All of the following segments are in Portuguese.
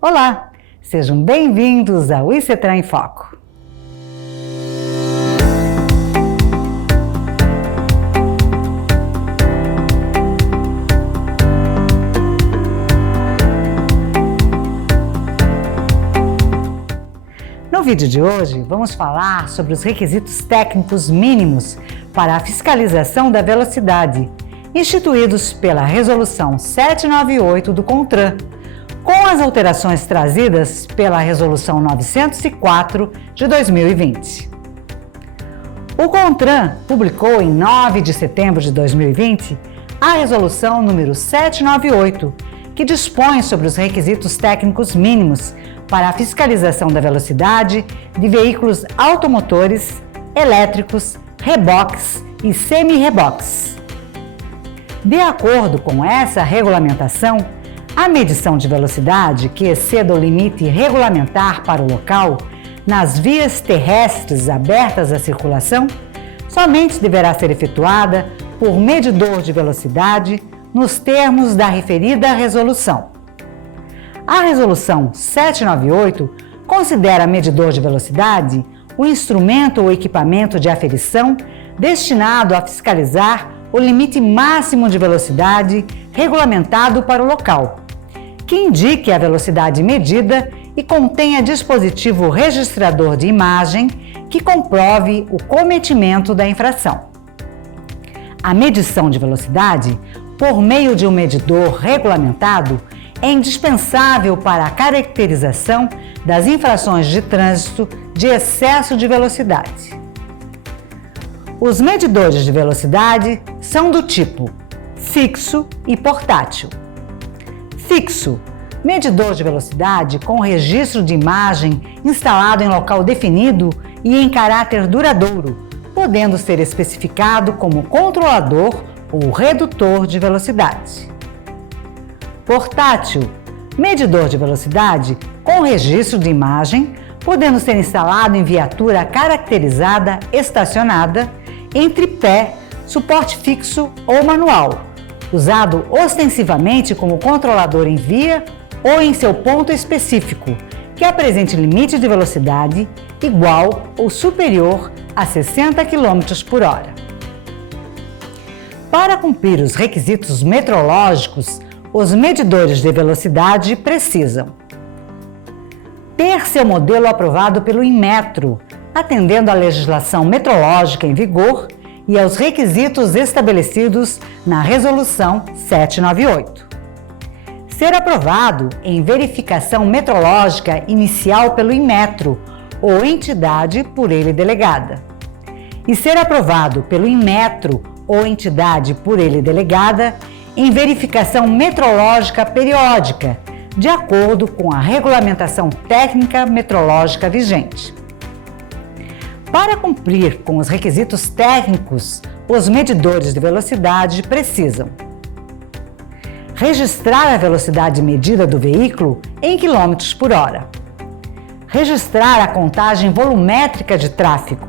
Olá, sejam bem-vindos ao ICETRAN em Foco. No vídeo de hoje, vamos falar sobre os requisitos técnicos mínimos para a fiscalização da velocidade, instituídos pela Resolução 798 do CONTRAN, com as alterações trazidas pela Resolução 904 de 2020. O CONTRAN publicou em 9 de setembro de 2020 a Resolução número 798, que dispõe sobre os requisitos técnicos mínimos para a fiscalização da velocidade de veículos automotores, elétricos, reboques e semi-reboques. De acordo com essa regulamentação, a medição de velocidade que exceda o limite regulamentar para o local nas vias terrestres abertas à circulação somente deverá ser efetuada por medidor de velocidade nos termos da referida resolução. A Resolução 798 considera medidor de velocidade o instrumento ou equipamento de aferição destinado a fiscalizar o limite máximo de velocidade regulamentado para o local, que indique a velocidade medida e contenha dispositivo registrador de imagem que comprove o cometimento da infração. A medição de velocidade, por meio de um medidor regulamentado, é indispensável para a caracterização das infrações de trânsito de excesso de velocidade. Os medidores de velocidade são do tipo fixo e portátil. Fixo, medidor de velocidade com registro de imagem instalado em local definido e em caráter duradouro, podendo ser especificado como controlador ou redutor de velocidade. Portátil, medidor de velocidade com registro de imagem, podendo ser instalado em viatura caracterizada estacionada, em tripé, suporte fixo ou manual, usado ostensivamente como controlador em via ou em seu ponto específico, que apresente limite de velocidade igual ou superior a 60 km por hora. Para cumprir os requisitos metrológicos, os medidores de velocidade precisam ter seu modelo aprovado pelo Inmetro, atendendo à legislação metrológica em vigor e aos requisitos estabelecidos na Resolução 798. Ser aprovado em verificação metrológica inicial pelo Inmetro ou entidade por ele delegada. E ser aprovado pelo Inmetro ou entidade por ele delegada em verificação metrológica periódica, de acordo com a regulamentação técnica metrológica vigente. Para cumprir com os requisitos técnicos, os medidores de velocidade precisam registrar a velocidade medida do veículo em quilômetros por hora, registrar a contagem volumétrica de tráfego,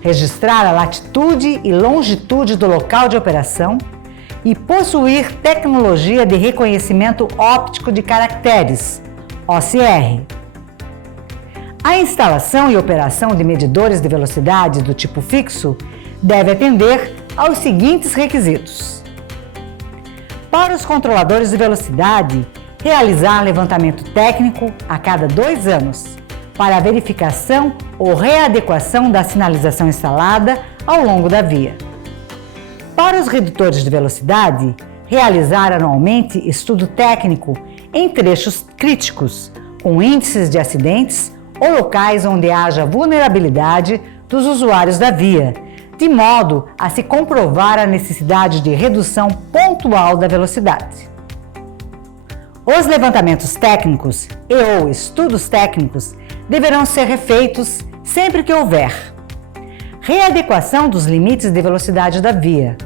registrar a latitude e longitude do local de operação e possuir tecnologia de reconhecimento óptico de caracteres, OCR. A instalação e operação de medidores de velocidade do tipo fixo deve atender aos seguintes requisitos. Para os controladores de velocidade, realizar levantamento técnico a cada 2 anos, para a verificação ou readequação da sinalização instalada ao longo da via. Para os redutores de velocidade, realizar anualmente estudo técnico em trechos críticos, com índices de acidentes ou locais onde haja vulnerabilidade dos usuários da via, de modo a se comprovar a necessidade de redução pontual da velocidade. Os levantamentos técnicos e/ou estudos técnicos deverão ser refeitos sempre que houver readequação dos limites de velocidade da via,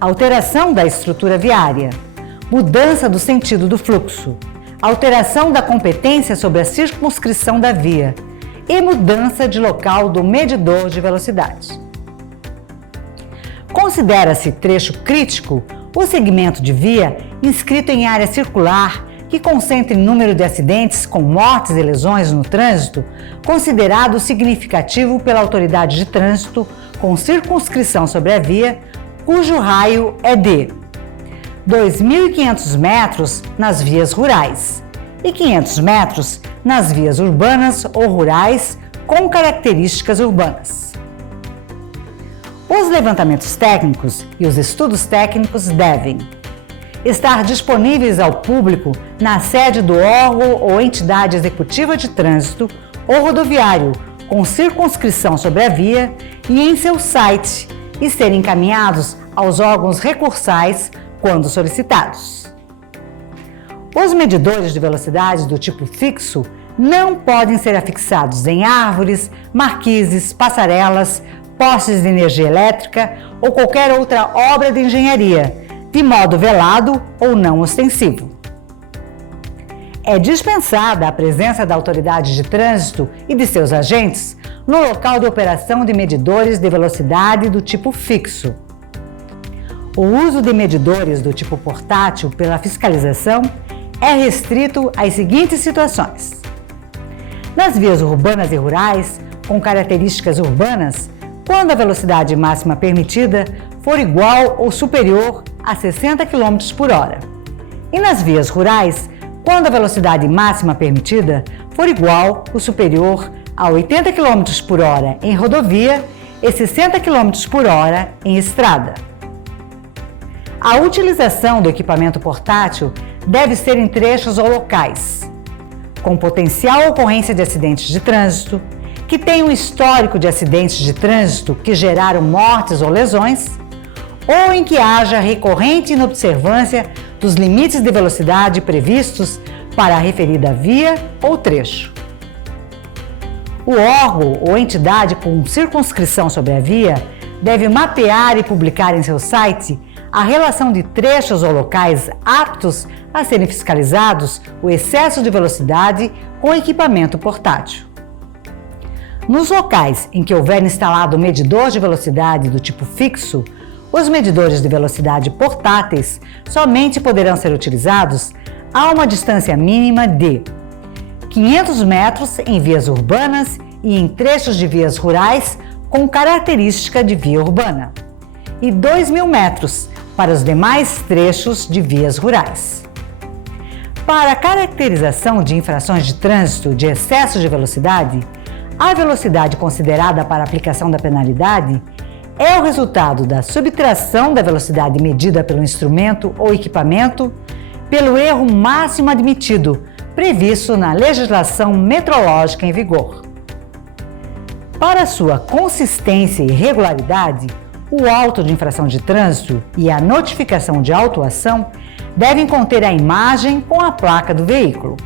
alteração da estrutura viária, mudança do sentido do fluxo, alteração da competência sobre a circunscrição da via e mudança de local do medidor de velocidade. Considera-se trecho crítico o segmento de via inscrito em área circular que concentre número de acidentes com mortes e lesões no trânsito considerado significativo pela autoridade de trânsito com circunscrição sobre a via, cujo raio é de 2.500 metros nas vias rurais e 500 metros nas vias urbanas ou rurais com características urbanas. Os levantamentos técnicos e os estudos técnicos devem estar disponíveis ao público na sede do órgão ou entidade executiva de trânsito ou rodoviário com circunscrição sobre a via e em seu site e serem encaminhados aos órgãos recursais quando solicitados. Os medidores de velocidade do tipo fixo não podem ser afixados em árvores, marquises, passarelas, postes de energia elétrica ou qualquer outra obra de engenharia, de modo velado ou não ostensivo. É dispensada a presença da autoridade de trânsito e de seus agentes no local de operação de medidores de velocidade do tipo fixo. O uso de medidores do tipo portátil pela fiscalização é restrito às seguintes situações: nas vias urbanas e rurais, com características urbanas, quando a velocidade máxima permitida for igual ou superior a 60 km por hora. E nas vias rurais, quando a velocidade máxima permitida for igual ou superior a 80 km por hora em rodovia e 60 km por hora em estrada. A utilização do equipamento portátil deve ser em trechos ou locais com potencial ocorrência de acidentes de trânsito, que tenham um histórico de acidentes de trânsito que geraram mortes ou lesões, ou em que haja recorrente inobservância dos limites de velocidade previstos para a referida via ou trecho. O órgão ou entidade com circunscrição sobre a via deve mapear e publicar em seu site a relação de trechos ou locais aptos a serem fiscalizados o excesso de velocidade com equipamento portátil. Nos locais em que houver instalado medidor de velocidade do tipo fixo, os medidores de velocidade portáteis somente poderão ser utilizados a uma distância mínima de 500 metros em vias urbanas e em trechos de vias rurais com característica de via urbana, e 2.000 metros para os demais trechos de vias rurais. Para a caracterização de infrações de trânsito de excesso de velocidade, a velocidade considerada para a aplicação da penalidade é o resultado da subtração da velocidade medida pelo instrumento ou equipamento pelo erro máximo admitido, previsto na legislação metrológica em vigor. Para sua consistência e regularidade, o auto de infração de trânsito e a notificação de autuação devem conter a imagem com a placa do veículo.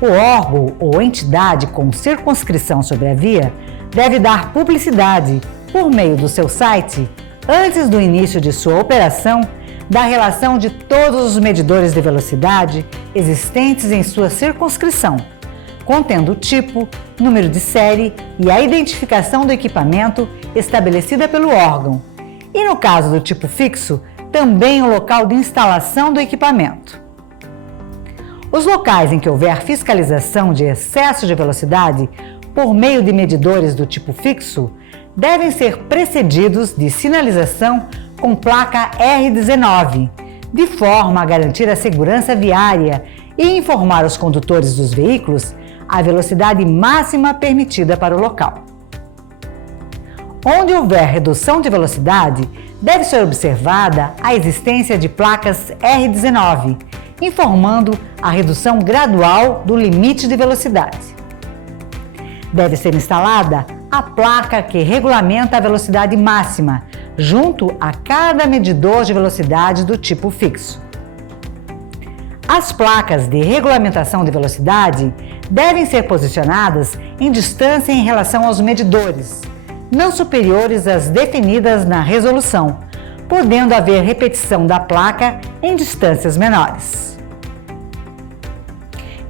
O órgão ou entidade com circunscrição sobre a via deve dar publicidade, por meio do seu site, antes do início de sua operação, da relação de todos os medidores de velocidade existentes em sua circunscrição, contendo o tipo, número de série e a identificação do equipamento estabelecida pelo órgão, e no caso do tipo fixo, também o local de instalação do equipamento. Os locais em que houver fiscalização de excesso de velocidade por meio de medidores do tipo fixo devem ser precedidos de sinalização com placa R19, de forma a garantir a segurança viária e informar os condutores dos veículos a velocidade máxima permitida para o local. Onde houver redução de velocidade, deve ser observada a existência de placas R19, informando a redução gradual do limite de velocidade. Deve ser instalada a placa que regulamenta a velocidade máxima, junto a cada medidor de velocidade do tipo fixo. As placas de regulamentação de velocidade devem ser posicionadas em distância em relação aos medidores, não superiores às definidas na resolução, podendo haver repetição da placa em distâncias menores.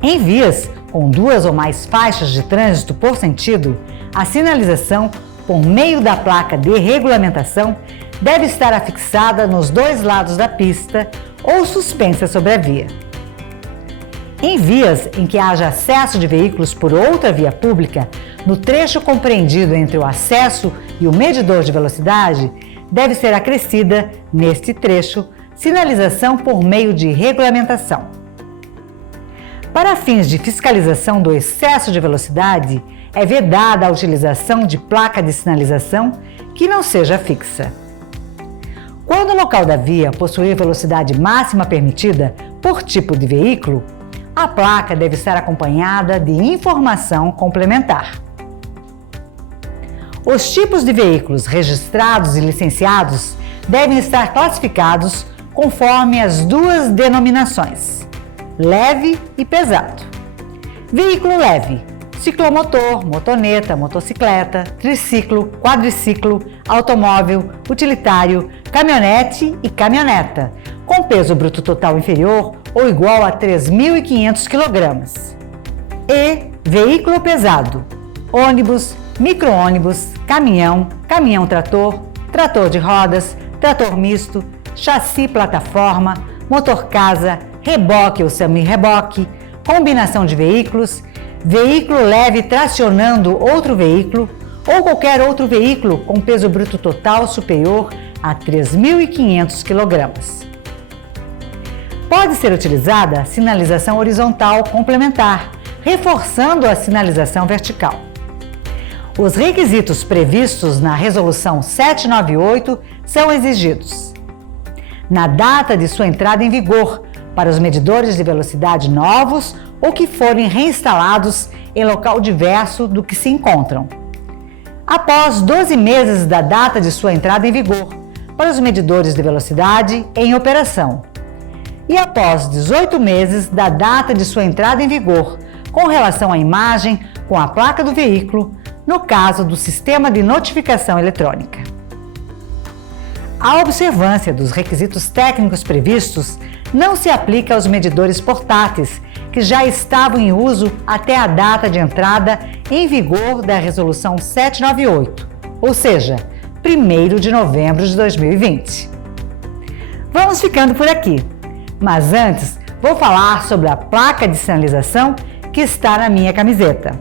Em vias com 2 ou mais faixas de trânsito por sentido, a sinalização por meio da placa de regulamentação deve estar afixada nos 2 lados da pista ou suspensa sobre a via. Em vias em que haja acesso de veículos por outra via pública, no trecho compreendido entre o acesso e o medidor de velocidade, deve ser acrescida, neste trecho, sinalização por meio de regulamentação. Para fins de fiscalização do excesso de velocidade, é vedada a utilização de placa de sinalização que não seja fixa. Quando o local da via possuir velocidade máxima permitida por tipo de veículo, a placa deve estar acompanhada de informação complementar. Os tipos de veículos registrados e licenciados devem estar classificados conforme as duas denominações, leve e pesado. Veículo leve: ciclomotor, motoneta, motocicleta, triciclo, quadriciclo, automóvel, utilitário, caminhonete e caminhoneta, com peso bruto total inferior ou igual a 3.500 kg. E veículo pesado: ônibus, micro-ônibus, caminhão, caminhão-trator, trator de rodas, trator misto, chassi plataforma, motor-casa, reboque ou semi-reboque, combinação de veículos, veículo leve tracionando outro veículo ou qualquer outro veículo com peso bruto total superior a 3.500 kg. Pode ser utilizada sinalização horizontal complementar, reforçando a sinalização vertical. Os requisitos previstos na Resolução 798 são exigidos: na data de sua entrada em vigor, para os medidores de velocidade novos ou que forem reinstalados em local diverso do que se encontram. Após 12 meses da data de sua entrada em vigor, para os medidores de velocidade em operação. E após 18 meses da data de sua entrada em vigor, com relação à imagem com a placa do veículo, no caso do sistema de notificação eletrônica. A observância dos requisitos técnicos previstos não se aplica aos medidores portáteis, que já estavam em uso até a data de entrada em vigor da Resolução 798, ou seja, 1º de novembro de 2020. Vamos ficando por aqui, mas antes vou falar sobre a placa de sinalização que está na minha camiseta.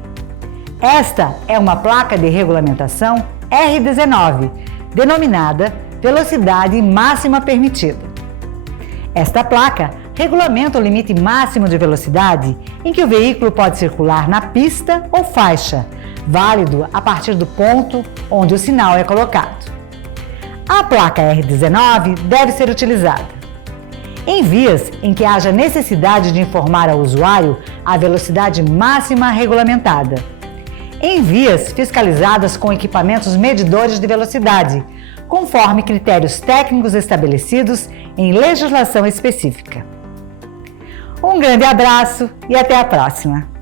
Esta é uma placa de regulamentação R19, denominada Velocidade Máxima Permitida. Esta placa regulamenta o limite máximo de velocidade em que o veículo pode circular na pista ou faixa, válido a partir do ponto onde o sinal é colocado. A placa R19 deve ser utilizada em vias em que haja necessidade de informar ao usuário a velocidade máxima regulamentada, em vias fiscalizadas com equipamentos medidores de velocidade, conforme critérios técnicos estabelecidos em legislação específica. Um grande abraço e até a próxima!